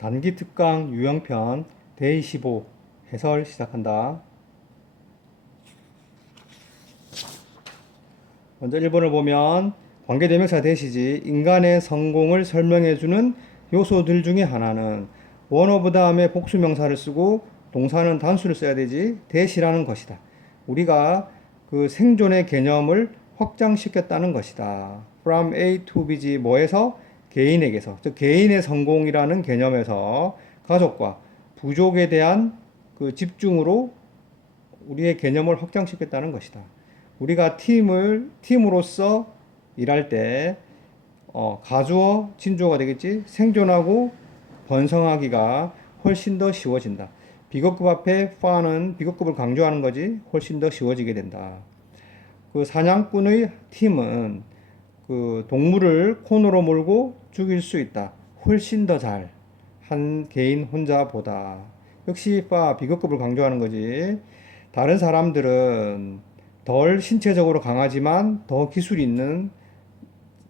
단기 특강 유형편 데이 15 해설 시작한다. 먼저 1번을 보면 관계대명사 대시지 인간의 성공을 설명해주는 요소들 중에 하나는 one of 다음에 복수명사를 쓰고 동사는 단수를 써야 되지 대시라는 것이다. 우리가 그 생존의 개념을 확장시켰다는 것이다. From A to B지 뭐에서? 개인에게서. 즉 개인의 성공이라는 개념에서 가족과 부족에 대한 그 집중으로 우리의 개념을 확장시켰다는 것이다. 우리가 팀으로서 일할 때 가주어, 진주어가 되겠지. 생존하고 번성하기가 훨씬 더 쉬워진다. 비거급 앞에 far는 비거급을 강조하는 거지. 훨씬 더 쉬워지게 된다. 그 사냥꾼의 팀은 그 동물을 코너로 몰고 죽일 수 있다. 훨씬 더 잘. 한 개인 혼자보다. 역시 비거급을 강조하는 거지. 다른 사람들은 덜 신체적으로 강하지만 더 기술이 있는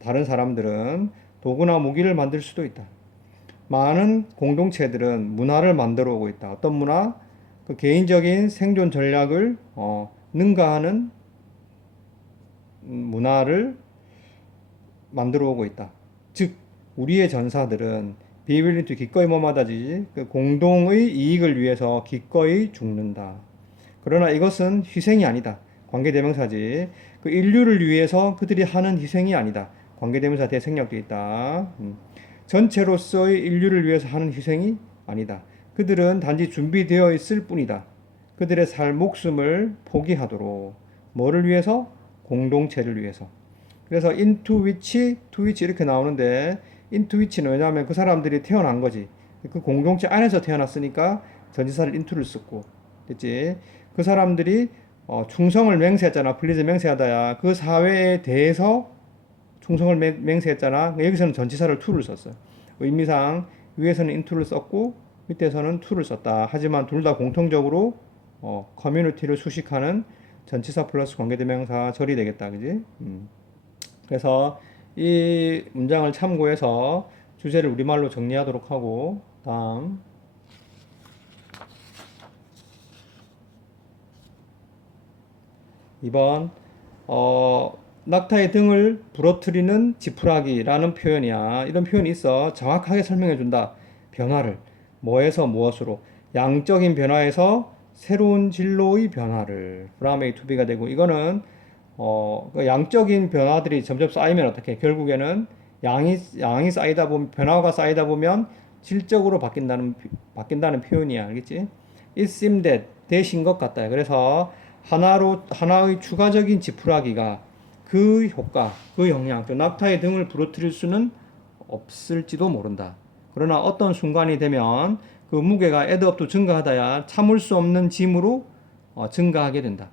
다른 사람들은 도구나 무기를 만들 수도 있다. 많은 공동체들은 문화를 만들어 오고 있다. 어떤 문화? 그 개인적인 생존 전략을 능가하는 문화를 만들어 오고 있다. 즉 우리의 전사들은 비빌린트 기꺼이 뭐마다지 그 공동의 이익을 위해서 기꺼이 죽는다. 그러나 이것은 희생이 아니다. 관계대명사지. 그 인류를 위해서 그들이 하는 희생이 아니다. 관계대명사 대생략되어 있다. 전체로서의 인류를 위해서 하는 희생이 아니다. 그들은 단지 준비되어 있을 뿐이다. 그들의 목숨을 포기하도록. 뭐를 위해서? 공동체를 위해서. 그래서 into which, to which 이렇게 나오는데 into which는 왜냐하면 그 사람들이 태어난 거지. 그 공동체 안에서 태어났으니까 전치사를 into를 썼고, 됐지? 그 사람들이 충성을 맹세했잖아. 플리즈 맹세하다야. 그 사회에 대해서 충성을 맹세했잖아. 여기서는 전치사를 to를 썼어. 의미상 위에서는 into를 썼고 밑에서는 to를 썼다. 하지만 둘 다 공통적으로 커뮤니티를 수식하는 전치사 플러스 관계대명사 절이 되겠다. 그지? 그래서 이 문장을 참고해서 주제를 우리말로 정리하도록 하고 다음 2번 낙타의 등을 부러뜨리는 지푸라기라는 표현이야. 이런 표현이 있어. 정확하게 설명해 준다. 변화를 뭐에서 무엇으로 양적인 변화에서 새로운 진로의 변화를 from A to B가 되고 이거는 그 양적인 변화들이 점점 쌓이면 어떻게? 결국에는 양이 쌓이다 보면 변화가 쌓이다 보면 질적으로 바뀐다는 표현이야. 알겠지? It seemed that 대신 것 같다. 그래서 하나의 추가적인 지푸라기가 그 효과, 그 영향, 그 낙타의 등을 부러뜨릴 수는 없을지도 모른다. 그러나 어떤 순간이 되면 그 무게가 애드업도 증가하다야 참을 수 없는 짐으로 증가하게 된다.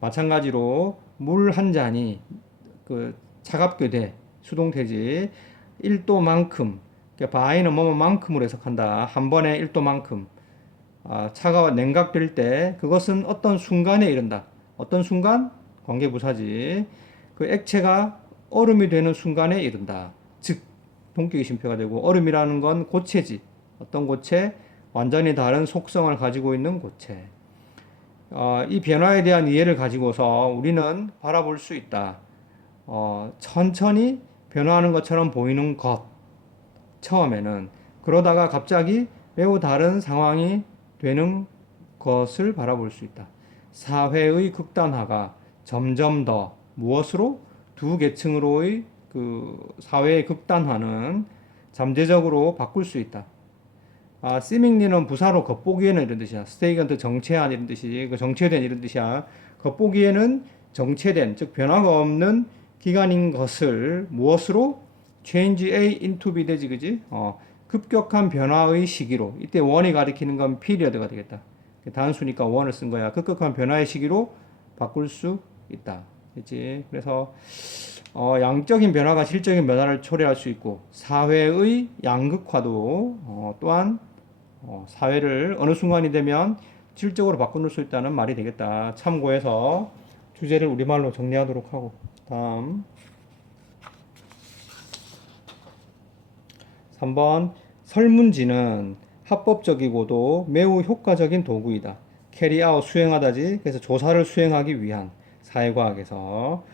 마찬가지로 물 한 잔이 그 차갑게 돼 수동태지 1도만큼 바이는 뭐뭐만큼으로 해석한다. 한 번에 1도만큼 차가워 냉각될 때 그것은 어떤 순간에 이른다. 어떤 순간? 관계부사지. 그 액체가 얼음이 되는 순간에 이른다. 즉 동격의 쉼표가 되고 얼음이라는 건 고체지. 어떤 고체? 완전히 다른 속성을 가지고 있는 고체. 이 변화에 대한 이해를 가지고서 우리는 바라볼 수 있다. 천천히 변화하는 것처럼 보이는 것. 처음에는. 그러다가 갑자기 매우 다른 상황이 되는 것을 바라볼 수 있다. 사회의 극단화가 점점 더 무엇으로? 두 계층으로의 그 사회의 극단화는 잠재적으로 바꿀 수 있다. seemingly는 부사로 겉보기에는 이런 뜻이야. 스테이건트 정체한 이런 뜻이지. 그 정체된 이런 뜻이야. 겉보기에는 정체된, 즉 변화가 없는 기간인 것을 무엇으로? change A into B 되지, 그지? 급격한 변화의 시기로. 이때 원이 가리키는 건 period가 되겠다. 단수니까 원을 쓴 거야. 급격한 변화의 시기로 바꿀 수 있다. 그치? 그래서 양적인 변화가 질적인 변화를 초래할 수 있고 사회의 양극화도 또한 사회를 어느 순간이 되면 질적으로 바꿀 수 있다는 말이 되겠다. 참고해서 주제를 우리말로 정리하도록 하고 다음 3번 설문지는 합법적이고도 매우 효과적인 도구이다. carry out 수행하다지. 그래서 조사를 수행하기 위한 사회과학에서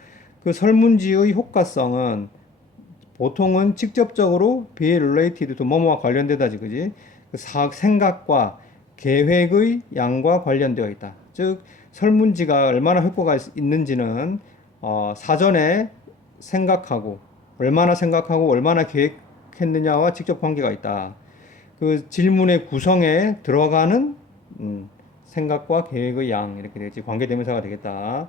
그 설문지의 효과성은 보통은 직접적으로 be related to 뭐뭐와 관련되다지, 그지? 그 생각과 계획의 양과 관련되어 있다. 즉 설문지가 얼마나 효과가 있는지는 사전에 생각하고 얼마나 계획했느냐와 직접 관계가 있다. 그 질문의 구성에 들어가는 생각과 계획의 양 이렇게 되겠지. 관계대명사가 되겠다.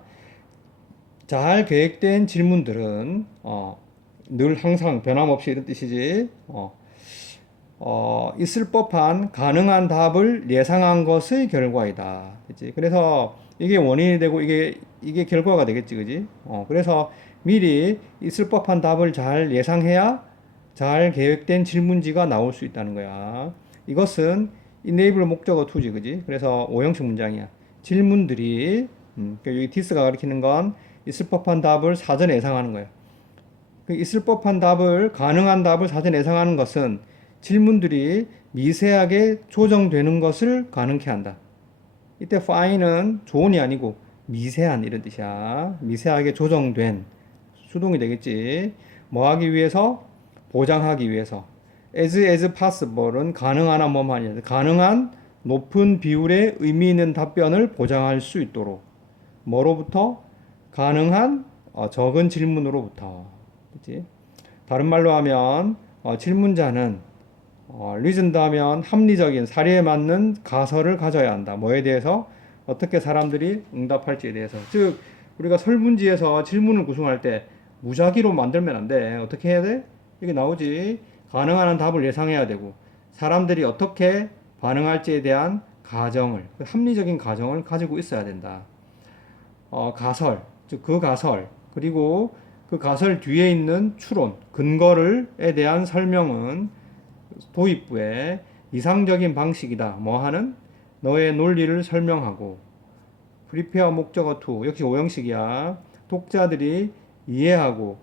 잘 계획된 질문들은 늘 항상 변함없이 이런 뜻이지. 있을 법한 가능한 답을 예상한 것의 결과이다. 그치? 그래서 이게 원인이 되고 이게 결과가 되겠지, 그지? 그래서 미리 있을 법한 답을 잘 예상해야 잘 계획된 질문지가 나올 수 있다는 거야. 이것은 enable 목적어 to지, 그지? 그래서 오형식 문장이야. 질문들이 여기 this가 가리키는 건 있을 법한 답을 사전에 예상하는 거야. 그 있을 법한 답을, 가능한 답을 사전에 예상하는 것은 질문들이 미세하게 조정되는 것을 가능케 한다. 이때 fine은 조언이 아니고 미세한 이런 뜻이야. 미세하게 조정된 수동이 되겠지. 뭐 하기 위해서? 보장하기 위해서. as possible은 가능하나 뭐하냐. 가능한 높은 비율의 의미 있는 답변을 보장할 수 있도록. 뭐로부터? 가능한 적은 질문으로부터. 그치? 다른 말로 하면 질문자는 리즌드 하면 합리적인 사례에 맞는 가설을 가져야 한다. 뭐에 대해서? 어떻게 사람들이 응답할지에 대해서. 즉 우리가 설문지에서 질문을 구성할 때 무작위로 만들면 안 돼. 어떻게 해야 돼? 이게 나오지. 가능한 한 답을 예상해야 되고 사람들이 어떻게 반응할지에 대한 가정을, 합리적인 가정을 가지고 있어야 된다. 가설, 즉 그 가설, 그리고 그 가설 뒤에 있는 추론, 근거를에 대한 설명은 도입부에 이상적인 방식이다. 뭐 하는? 너의 논리를 설명하고 프리페어 목적어 to 역시 오형식이야. 독자들이 이해하고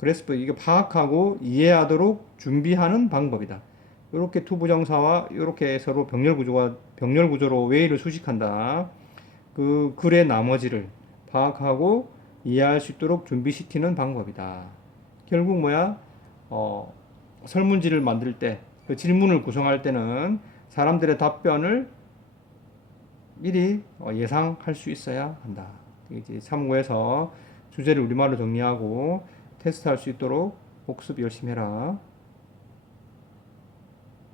그래스프 이게 파악하고 이해하도록 준비하는 방법이다. 이렇게 투 부정사와 이렇게 서로 병렬 구조로 웨이를 수식한다. 그 글의 나머지를 파악하고 이해할 수 있도록 준비시키는 방법이다. 결국 뭐야? 설문지를 만들 때, 그 질문을 구성할 때는 사람들의 답변을 미리 예상할 수 있어야 한다. 이제 참고해서 주제를 우리말로 정리하고 테스트할 수 있도록 복습 열심히 해라.